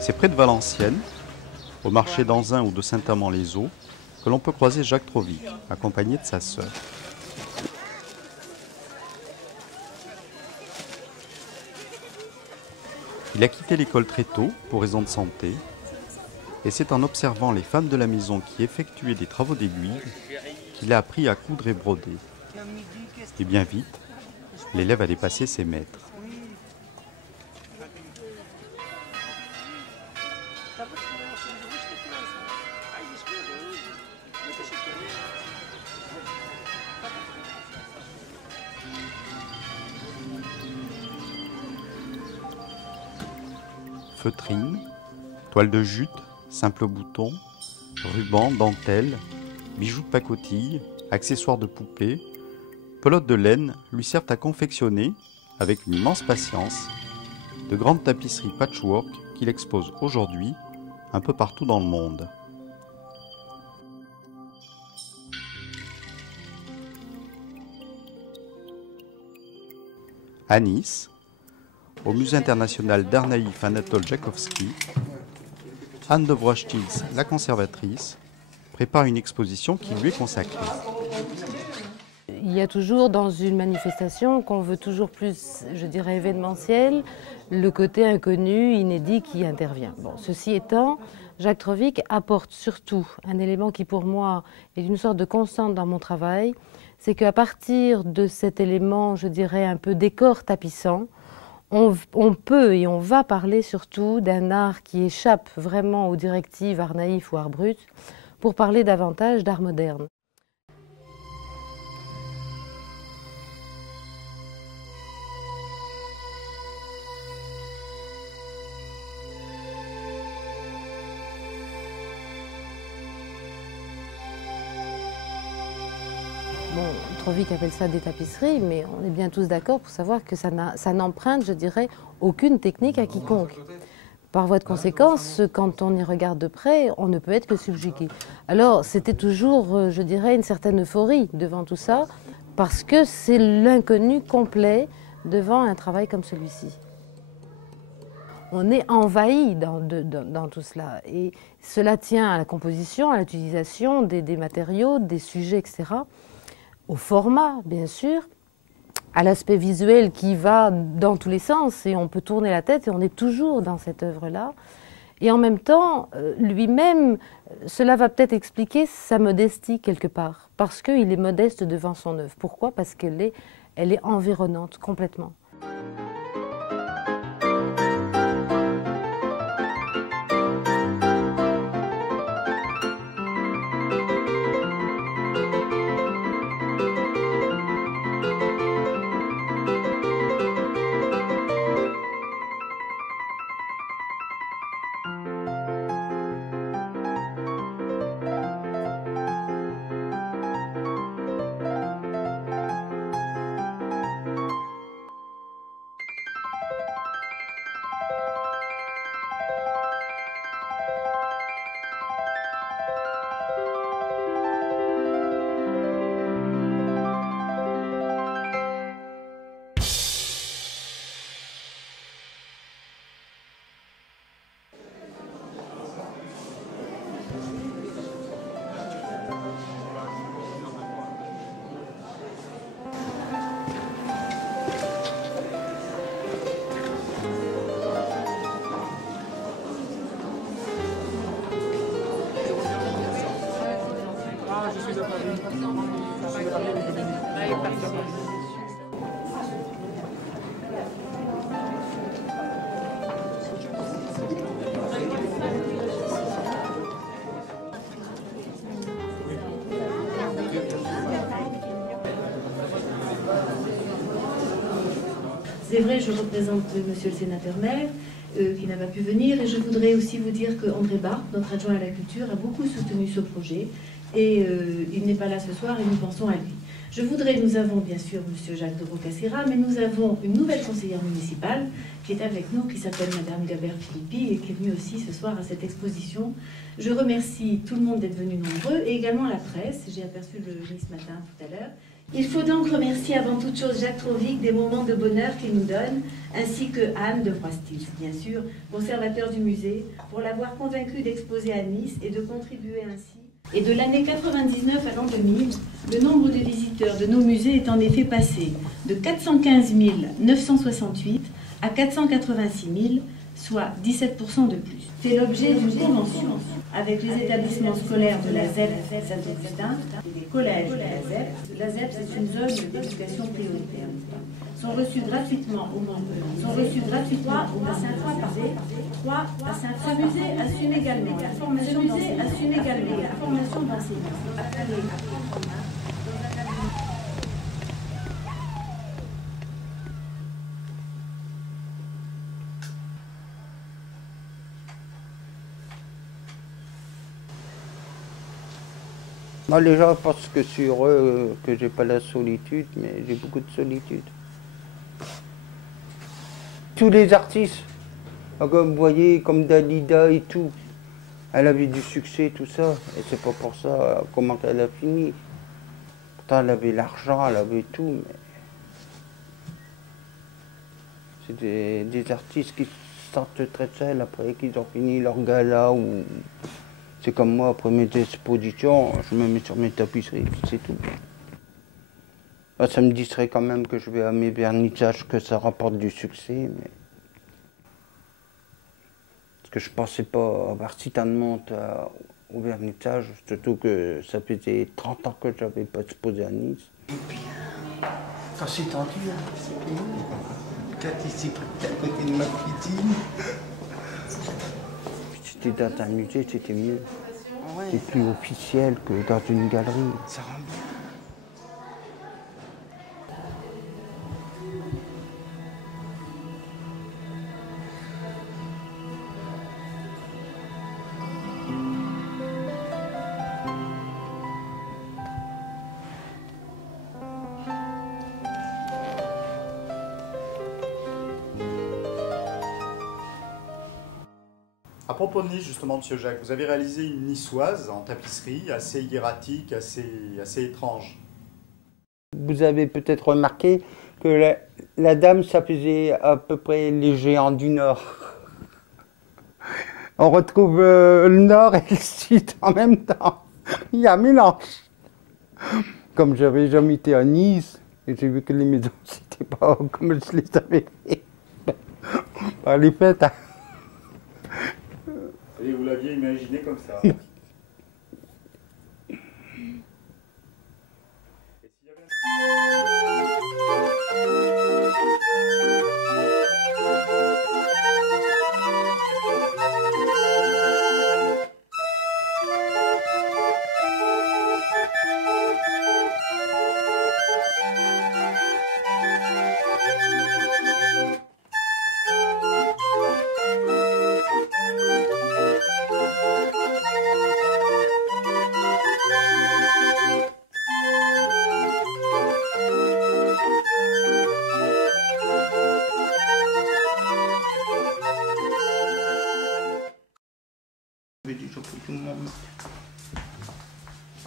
C'est près de Valenciennes, au marché d'Anzin ou de Saint-Amand-les-Eaux, que l'on peut croiser Jacques Trovic, accompagné de sa sœur. Il a quitté l'école très tôt pour raison de santé, et c'est en observant les femmes de la maison qui effectuaient des travaux d'aiguille qu'il a appris à coudre et broder. Et bien vite, l'élève a dépassé ses maîtres. Feutrine, toile de jute, simple bouton, ruban, dentelle, bijoux de pacotille, accessoires de poupée, pelotes de laine lui servent à confectionner, avec une immense patience, de grandes tapisseries patchwork qu'il expose aujourd'hui un peu partout dans le monde. À Nice, au Musée international d'Arnaïf Anatole Jakovski, Anne de Broistils, la conservatrice, prépare une exposition qui lui est consacrée. Il y a toujours dans une manifestation qu'on veut toujours plus, je dirais, événementiel, le côté inconnu, inédit qui intervient. Bon, ceci étant, Jacques Trovic apporte surtout un élément qui pour moi est une sorte de constante dans mon travail, c'est qu'à partir de cet élément, je dirais, un peu décor tapissant, on peut et on va parler surtout d'un art qui échappe vraiment aux directives art naïf ou art brut pour parler davantage d'art moderne. Bon, Trovic appelle ça des tapisseries, mais on est bien tous d'accord pour savoir que ça n'emprunte, je dirais, aucune technique à quiconque. Par voie de conséquence, quand on y regarde de près, on ne peut être que subjugué. Alors, c'était toujours, je dirais, une certaine euphorie devant tout ça, parce que c'est l'inconnu complet devant un travail comme celui-ci. On est envahi dans tout cela, et cela tient à la composition, à l'utilisation des matériaux, des sujets, etc., au format, bien sûr, à l'aspect visuel qui va dans tous les sens et on peut tourner la tête et on est toujours dans cette œuvre-là. Et en même temps, lui-même, cela va peut-être expliquer sa modestie quelque part, parce qu'il est modeste devant son œuvre. Pourquoi? Parce qu'elle est environnante complètement. C'est vrai, je représente monsieur le sénateur maire, qui n'a pas pu venir, et je voudrais aussi vous dire qu'André Barthes, notre adjoint à la culture, a beaucoup soutenu ce projet, et il n'est pas là ce soir et nous pensons à lui. Nous avons bien sûr M. Jacques de Roccassira, mais nous avons une nouvelle conseillère municipale qui est avec nous, qui s'appelle Madame Gabert-Philippi et qui est venue aussi ce soir à cette exposition. Je remercie tout le monde d'être venu nombreux et également la presse. J'ai aperçu le ministre ce matin tout à l'heure. Il faut donc remercier avant toute chose Jacques Trovic des moments de bonheur qu'il nous donne, ainsi que Anne de Vroistil, bien sûr, conservateur du musée, pour l'avoir convaincu d'exposer à Nice et de contribuer ainsi. Et de l'année 99 à l'an 2000, le nombre de visiteurs de nos musées est en effet passé de 415 968 à 486 000, soit 17% de plus. C'est l'objet d'une convention avec les établissements scolaires de la ZEP Saint-Augustin et les collèges de la ZEP. La ZEP, c'est une zone d'éducation prioritaire. Sont reçus gratuitement au bassin 3 à Saint-Foy. Ce musée assume également la formation d'enseignants. Moi, les gens pensent que c'est heureux, que j'ai pas la solitude, mais j'ai beaucoup de solitude. Tous les artistes, comme vous voyez, comme Dalida et tout, elle avait du succès, tout ça, et c'est pas pour ça comment elle a fini. Pourtant, elle avait l'argent, elle avait tout, mais c'est des artistes qui sortent très seuls après qu'ils ont fini leur gala ou. C'est comme moi, après mes expositions, je me mets sur mes tapisseries, c'est tout. Là, ça me distrait quand même que je vais à mes vernissages, que ça rapporte du succès, mais... Parce que je pensais pas avoir si tant de monde au vernissage, surtout que ça faisait 30 ans que j'avais pas exposé à Nice. Et puis, quand c'est tendu, c'est bien. Quand ici, à côté de ma cuisine. C'était dans un musée, c'était mieux. Ouais. C'est plus officiel que dans une galerie. Ça rend bien. À propos de Nice, justement, Monsieur Jacques, vous avez réalisé une niçoise en tapisserie, assez hiératique, assez étrange. Vous avez peut-être remarqué que la dame, ça faisait à peu près les géants du Nord. On retrouve le Nord et le Sud en même temps. Il y a un mélange. Comme j'avais jamais été à Nice, et j'ai vu que les maisons, c'était pas comme je les avais fait. Par les fêtes. Et vous l'aviez imaginé comme ça.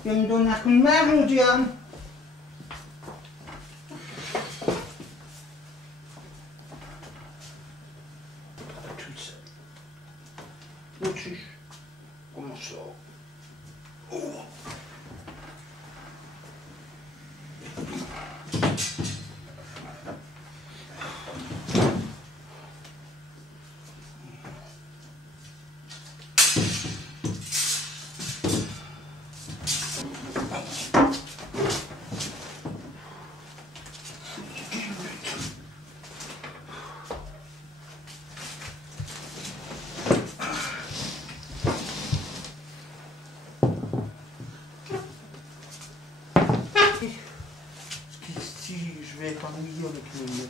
Tu me donnes un coup de main, mon Diane. Tout ça. Au-dessus. Comment ça? Oh. Je vais être ennuyé avec le mur.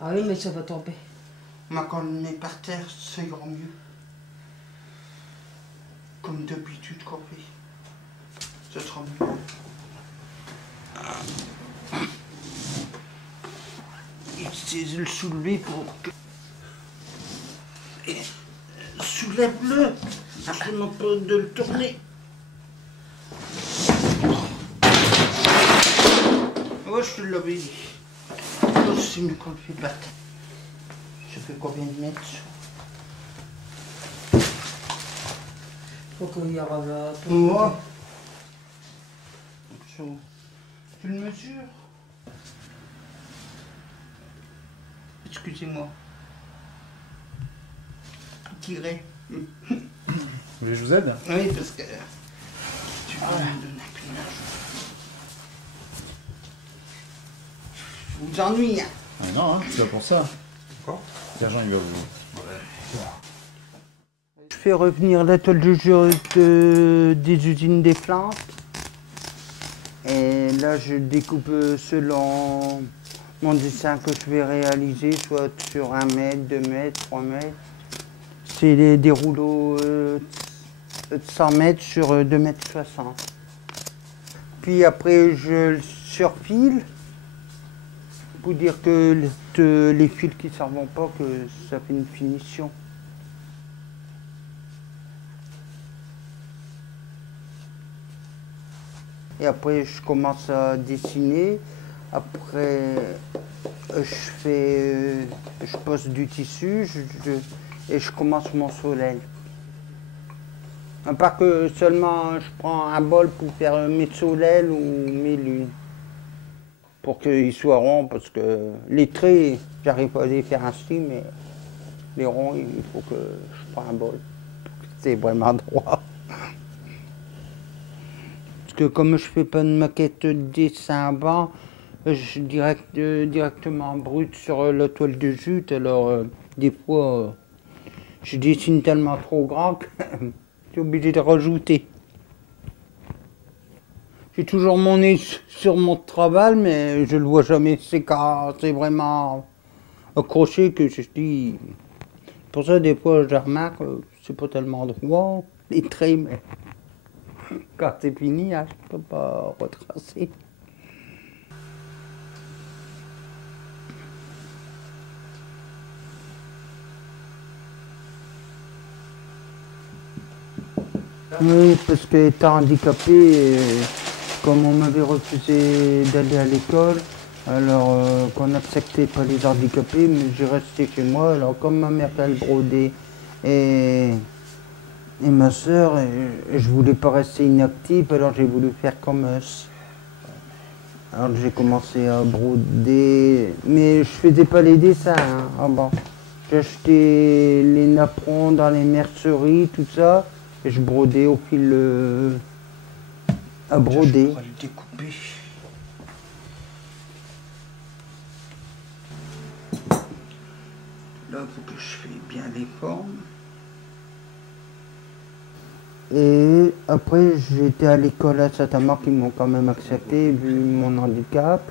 Ah oui, mais ça va tomber. Moi, quand on le met par terre, ça ira mieux. Comme d'habitude qu'on fait. Ce sera mieux. Essaye de le soulever pour que... Et soulève-le. Après, on peut de le tourner. Ouais, je te l'avais dit. Oh, c'est mieux qu'on le fait battre. Ça fait combien de mètres ça? Faut qu'il y aura Moi. Tu le mesures? Excusez-moi. Tirez. Vous voulez que je vous aide? Oui, parce que tu vas me donner un coup de main. Je vous ennuie. Hein. Ah non, hein, c'est pas pour ça. D'accord. Sergent, il va vous... Je fais revenir la toile de jeu des usines des Flandres. Et là, je découpe selon mon dessin que je vais réaliser, soit sur 1 mètre, 2 mètres, 3 mètres. C'est des rouleaux de 100 mètres sur 2 mètres 60. Puis après, je le surfile pour dire que les fils qui ne servent pas, que ça fait une finition. Et après, je commence à dessiner. Après, je pose du tissu et je commence mon soleil. À part que seulement je prends un bol pour faire mes soleils ou mes lunes. Pour qu'ils soient ronds, parce que les traits, j'arrive pas à les faire ainsi, mais les ronds, il faut que je prenne un bol. C'est vraiment droit. Parce que comme je fais pas de maquette de dessin avant, je directement brut sur la toile de jute. Alors des fois, je dessine tellement trop grand que je suis obligé de rajouter. J'ai toujours mon nez sur mon travail, mais je le vois jamais. C'est quand c'est vraiment accroché que je dis. Pour ça, des fois, je remarque, c'est pas tellement droit, les traits, mais quand c'est fini, hein, je peux pas retracer. Oui, parce qu'étant handicapé, comme on m'avait refusé d'aller à l'école, alors qu'on n'acceptait pas les handicapés, mais j'ai resté chez moi. Alors comme ma mère elle brodait et ma soeur, je voulais pas rester inactive, alors j'ai voulu faire commerce. Alors j'ai commencé à broder, mais je faisais pas les dessins. Hein. Ah bon. J'achetais les napperons dans les merceries, tout ça, et je brodais au fil à broder. Je pourrais le découper. Là, il faut que je fasse bien les formes. Et après, j'étais à l'école à Saint-Amand qui m'ont quand même accepté vu mon handicap.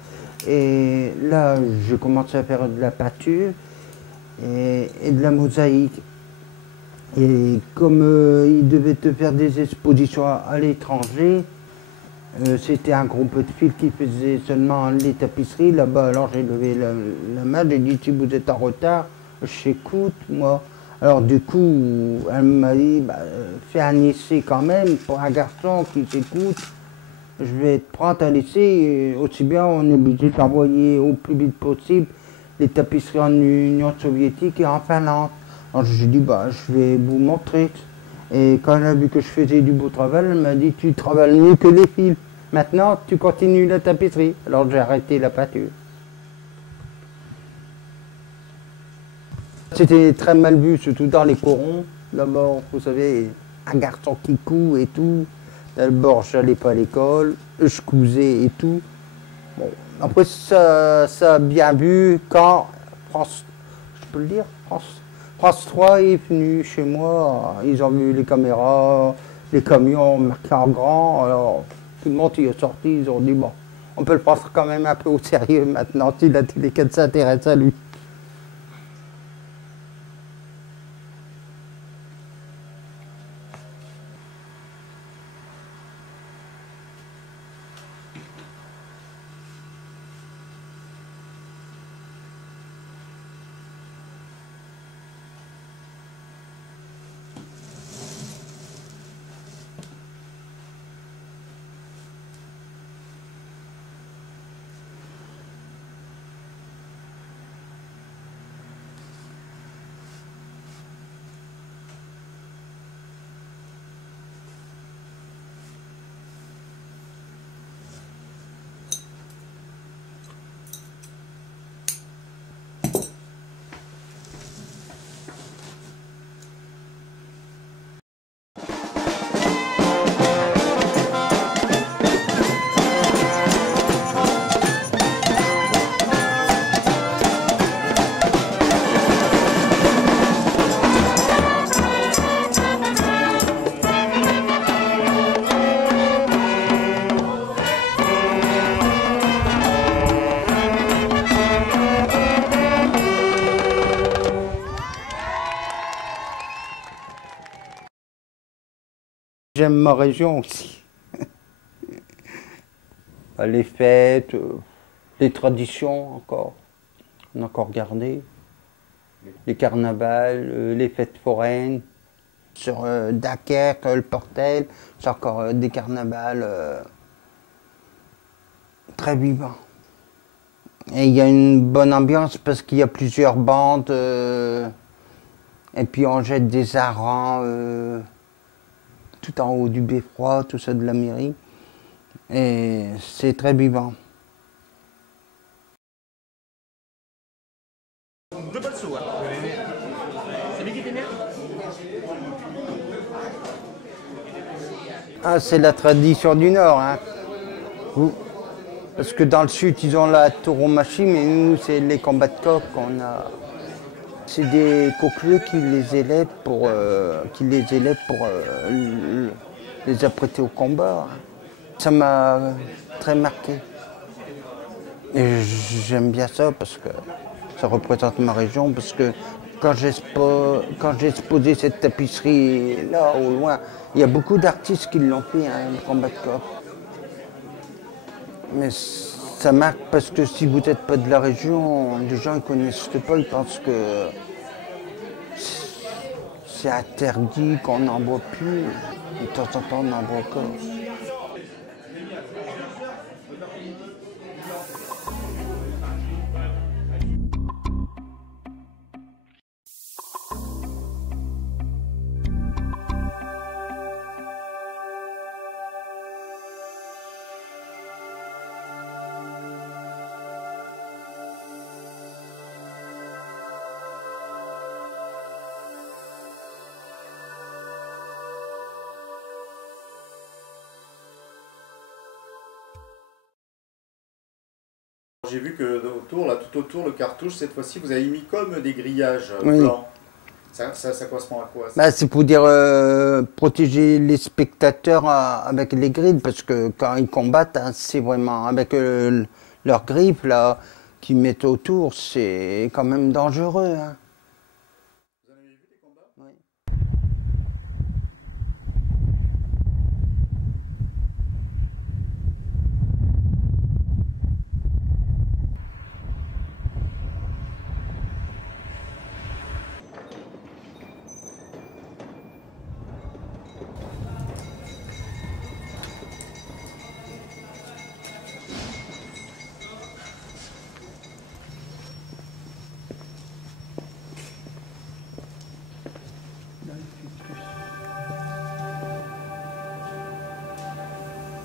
Et là, j'ai commencé à faire de la peinture et de la mosaïque. Et comme ils devaient te faire des expositions à l'étranger, c'était un groupe de filles qui faisait seulement les tapisseries là-bas. Alors j'ai levé la main, j'ai dit si vous êtes en retard, j'écoute moi. Alors du coup, elle m'a dit, bah, fais un essai quand même pour un garçon qui s'écoute. Je vais te prendre un essai, aussi bien on est obligé d'envoyer au plus vite possible les tapisseries en Union soviétique et en Finlande. Alors je lui ai dit, bah, je vais vous montrer. Et quand elle a vu que je faisais du beau travail, elle m'a dit, tu travailles mieux que les fils. Maintenant, tu continues la tapisserie. Alors j'ai arrêté la peinture. C'était très mal vu, surtout dans les corons. D'abord, vous savez, un garçon qui coud et tout. D'abord, je n'allais pas à l'école, je cousais et tout. Bon, après, ça a bien vu quand France, je peux le dire, France 3 est venu chez moi. Ils ont vu les caméras, les camions marqués en grand. Alors, tout le monde y est sorti. Ils ont dit, bon, on peut le prendre quand même un peu au sérieux maintenant si la télé s'intéresse à lui. J'aime ma région aussi. Les fêtes, les traditions encore. On a encore gardé. Les carnavals, les fêtes foraines. Sur Dunkerque, le Portel, c'est encore des carnavals très vivants. Et il y a une bonne ambiance parce qu'il y a plusieurs bandes. Et puis on jette des harengs tout en haut du beffroi, tout ça de la mairie. Et c'est très vivant. Ah, c'est la tradition du Nord. Hein. Parce que dans le Sud, ils ont la tauromachie, mais nous, c'est les combats de coq qu'on a. C'est des coquelieux qui les élèvent pour, les apprêter au combat. Ça m'a très marqué. Et j'aime bien ça parce que ça représente ma région. Parce que quand j'ai exposé cette tapisserie là, au loin, il y a beaucoup d'artistes qui l'ont fait, hein, le combat de coq. Mais ça marque parce que si vous n'êtes pas de la région, les gens ne connaissent pas, ils pensent que c'est interdit, qu'on n'en voit plus. De temps en temps, on en voit encore. J'ai vu que autour, là, tout autour, le cartouche, cette fois-ci, vous avez mis comme des grillages oui. blancs. Ça correspond à quoi? Bah, c'est pour dire protéger les spectateurs avec les grilles, parce que quand ils combattent, hein, c'est vraiment avec leurs griffes là qu'ils mettent autour, c'est quand même dangereux. Hein. Vous en avez vu des combats? Oui.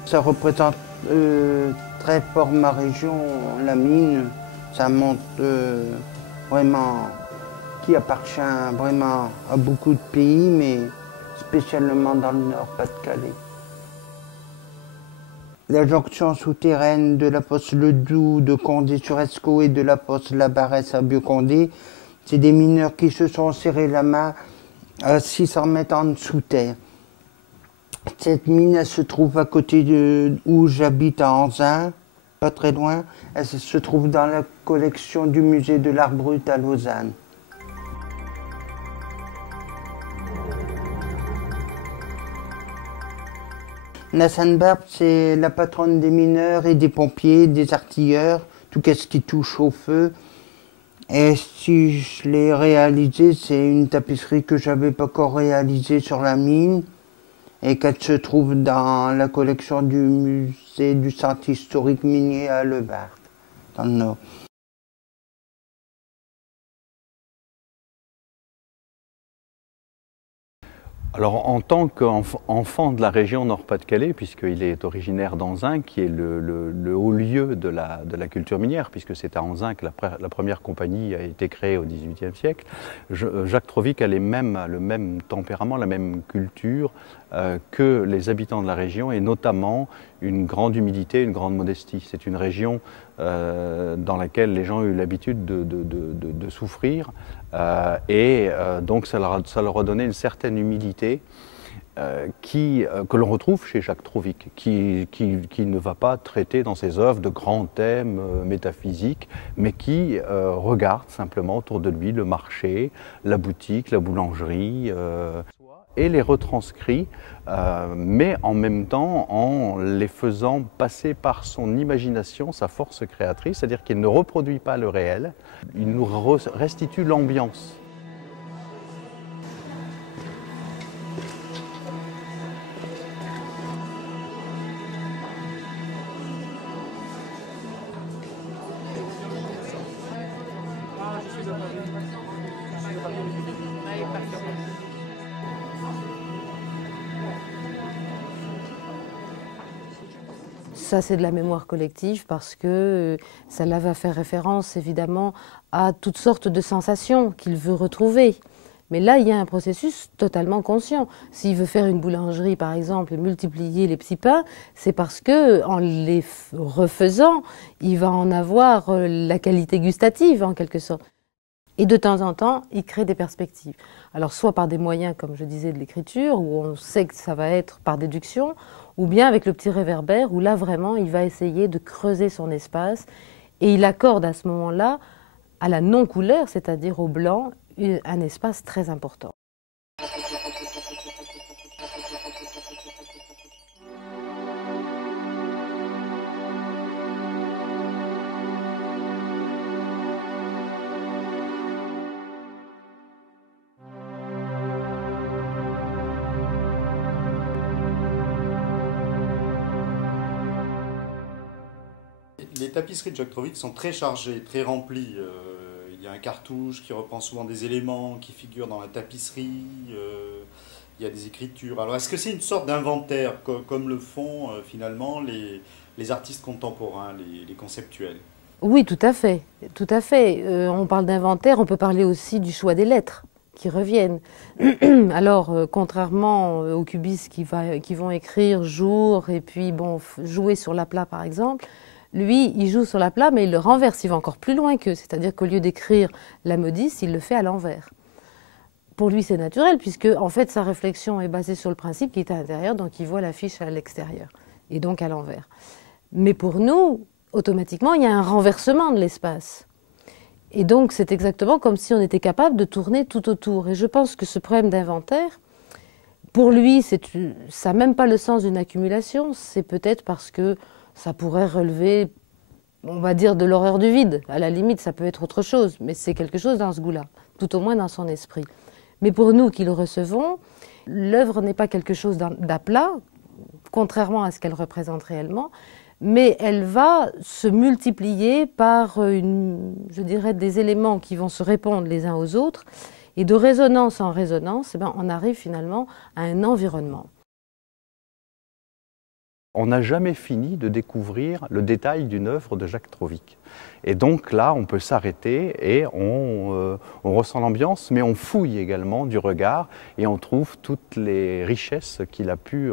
Ça représente très fort ma région, la mine. Ça montre vraiment qui appartient vraiment à beaucoup de pays, mais spécialement dans le Nord, Pas-de-Calais. La jonction souterraine de la fosse Le Doubs de Condé-sur-Escaut et de la fosse La Barresse à Vieux-Condé, c'est des mineurs qui se sont serrés la main à 600 mètres en dessous terre. Cette mine, elle se trouve à côté de où j'habite à Anzin, pas très loin. Elle se trouve dans la collection du musée de l'art brut à Lausanne. Nassan Barbe, c'est la patronne des mineurs et des pompiers, des artilleurs, tout ce qui touche au feu. Et si je l'ai réalisé, c'est une tapisserie que j'avais pas encore réalisée sur la mine et qu'elle se trouve dans la collection du musée du centre historique minier à Lebart, dans le Nord. Alors, en tant qu'enfant de la région Nord-Pas-de-Calais, puisqu'il est originaire d'Anzin, qui est le haut lieu de la culture minière, puisque c'est à Anzin que la première compagnie a été créée au XVIIIe siècle, Jacques Trovic a le même tempérament, la même culture que les habitants de la région, et notamment une grande humilité, une grande modestie. C'est une région dans laquelle les gens ont eu l'habitude de souffrir, donc ça leur a donné une certaine humilité que l'on retrouve chez Jacques Trovic, qui ne va pas traiter dans ses œuvres de grands thèmes métaphysiques, mais qui regarde simplement autour de lui le marché, la boutique, la boulangerie. et les retranscrit, mais en même temps en les faisant passer par son imagination, sa force créatrice, c'est-à-dire qu'il ne reproduit pas le réel, il nous restitue l'ambiance. Ça, c'est de la mémoire collective parce que cela va faire référence évidemment à toutes sortes de sensations qu'il veut retrouver. Mais là, il y a un processus totalement conscient. S'il veut faire une boulangerie, par exemple, et multiplier les petits pains, c'est parce que, en les refaisant, il va en avoir la qualité gustative, en quelque sorte. Et de temps en temps, il crée des perspectives. Alors, soit par des moyens, comme je disais, de l'écriture, où on sait que ça va être par déduction, ou bien avec le petit réverbère, où là, vraiment, il va essayer de creuser son espace. Et il accorde à ce moment-là, à la non-couleur, c'est-à-dire au blanc, un espace très important. Les tapisseries de Jacques Trovic sont très chargées, très remplies. Il y a un cartouche qui reprend souvent des éléments qui figurent dans la tapisserie. Il y a des écritures. Alors, est-ce que c'est une sorte d'inventaire, comme le font finalement les artistes contemporains, les conceptuels? Oui, tout à fait. Tout à fait. On parle d'inventaire, on peut parler aussi du choix des lettres qui reviennent. Alors, contrairement aux cubistes qui vont écrire jour et puis bon, jouer sur l'aplat par exemple, lui, il joue sur l'aplat, mais il le renverse, il va encore plus loin qu'eux. C'est-à-dire qu'au lieu d'écrire la modice, il le fait à l'envers. Pour lui, c'est naturel, puisque en fait, sa réflexion est basée sur le principe qu'il est à l'intérieur, donc il voit l'affiche à l'extérieur, et donc à l'envers. Mais pour nous, automatiquement, il y a un renversement de l'espace. Et donc, c'est exactement comme si on était capable de tourner tout autour. Et je pense que ce problème d'inventaire, pour lui, ça n'a même pas le sens d'une accumulation, c'est peut-être parce que ça pourrait relever, on va dire, de l'horreur du vide. À la limite, ça peut être autre chose, mais c'est quelque chose dans ce goût-là, tout au moins dans son esprit. Mais pour nous qui le recevons, l'œuvre n'est pas quelque chose d'aplat, contrairement à ce qu'elle représente réellement, mais elle va se multiplier par, je dirais, des éléments qui vont se répondre les uns aux autres, et de résonance en résonance, on arrive finalement à un environnement. On n'a jamais fini de découvrir le détail d'une œuvre de Jacques Trovic. Et donc là, on peut s'arrêter et on ressent l'ambiance, mais on fouille également du regard et on trouve toutes les richesses qu'il a pu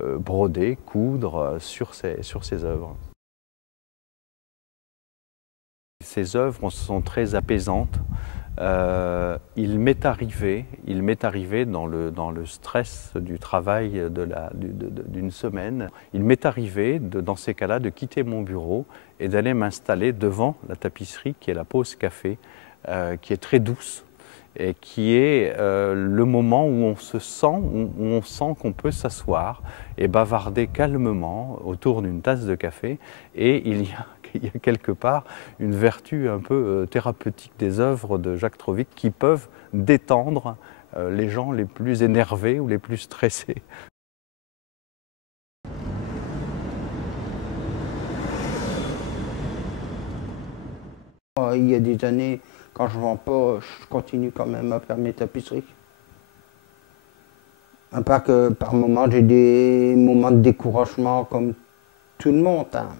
broder, coudre sur ses œuvres. Ces œuvres sont très apaisantes. Il m'est arrivé dans le stress du travail d'une semaine, il m'est arrivé dans ces cas-là de quitter mon bureau et d'aller m'installer devant la tapisserie qui est la pause café, qui est très douce et qui est le moment où on sent qu'on peut s'asseoir et bavarder calmement autour d'une tasse de café, et il y a quelque part une vertu un peu thérapeutique des œuvres de Jacques Trovic qui peuvent détendre les gens les plus énervés ou les plus stressés. Il y a des années, quand je ne vends pas, je continue quand même à faire mes tapisseries. À part que par moments, j'ai des moments de découragement comme tout le monde. Hein,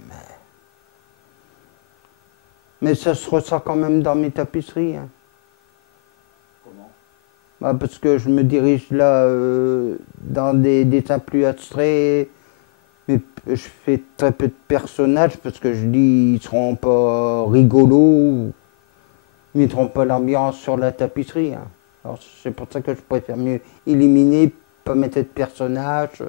mais ça se ressent quand même dans mes tapisseries. Hein. Comment? Parce que je me dirige là dans des dessins plus abstraits, mais je fais très peu de personnages parce que je dis ils seront pas rigolos, ils ne mettront pas l'ambiance sur la tapisserie. Hein. Alors c'est pour ça que je préfère mieux éliminer, pas mettre de personnages.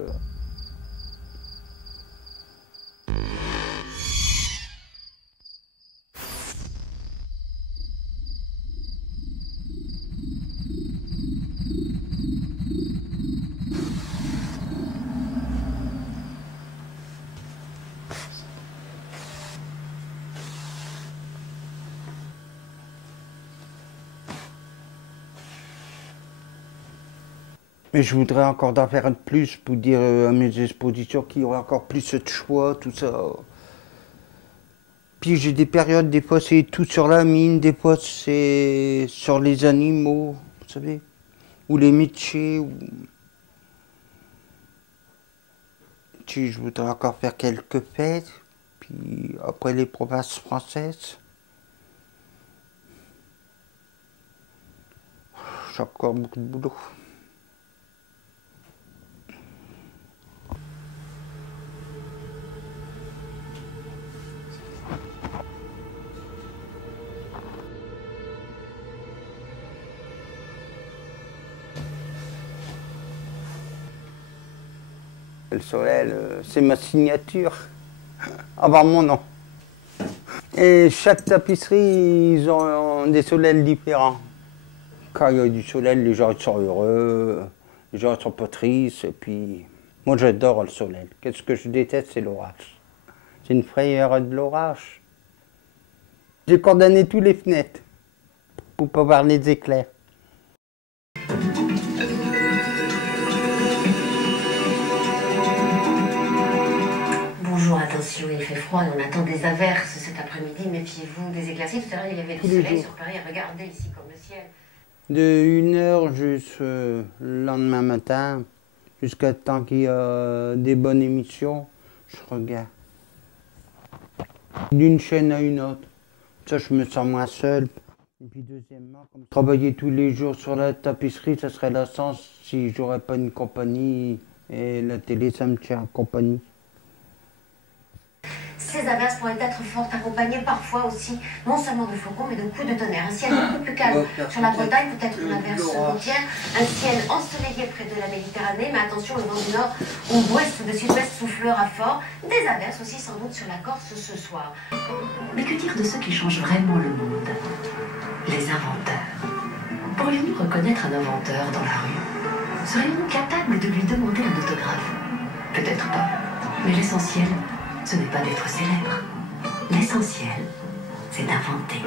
Mais je voudrais encore en faire plus pour dire à mes expositions qu'il y aurait encore plus de choix, tout ça. Puis j'ai des périodes, des fois c'est tout sur la mine, des fois c'est sur les animaux, vous savez, ou les métiers. Je voudrais encore faire quelques fêtes, puis après les provinces françaises. J'ai encore beaucoup de boulot. Le Solel, c'est ma signature, avant mon nom. Et chaque tapisserie, ils ont des Solels différents. Quand il y a du Solel, les gens sont heureux, les gens sont pas tristes. Et puis, moi j'adore le Solel. Qu'est-ce que je déteste, c'est l'orage. C'est une frayeur de l'orage. J'ai condamné tous les fenêtres pour pas voir les éclairs. Attention, il fait froid et on attend des averses cet après-midi. Méfiez-vous des éclaircies. Tout à l'heure, il y avait du soleil sur Paris. Regardez ici comme le ciel. De 1h jusqu'au lendemain matin, jusqu'à temps qu'il y a des bonnes émissions, je regarde. D'une chaîne à une autre. Ça, je me sens moins seul. Et puis deuxièmement, comme travailler tous les jours sur la tapisserie, ça serait la sens si j'aurais pas une compagnie. Et la télé, ça me tient en compagnie. Ces averses pourraient être fortes, accompagnées parfois aussi, non seulement de flocons, mais de coups de tonnerre. Un ciel beaucoup plus calme sur la Bretagne, peut-être une averse routière. Un ciel ensoleillé près de la Méditerranée, mais attention, le vent du nord ou d'ouest, de sud-ouest soufflera fort. Des averses aussi sans doute sur la Corse ce soir. Mais que dire de ceux qui changent vraiment le monde? Les inventeurs. Pourrions-nous reconnaître un inventeur dans la rue? Serions-nous capables de lui demander un autographe? Peut-être pas, mais l'essentiel, ce n'est pas d'être célèbre. L'essentiel, c'est d'inventer.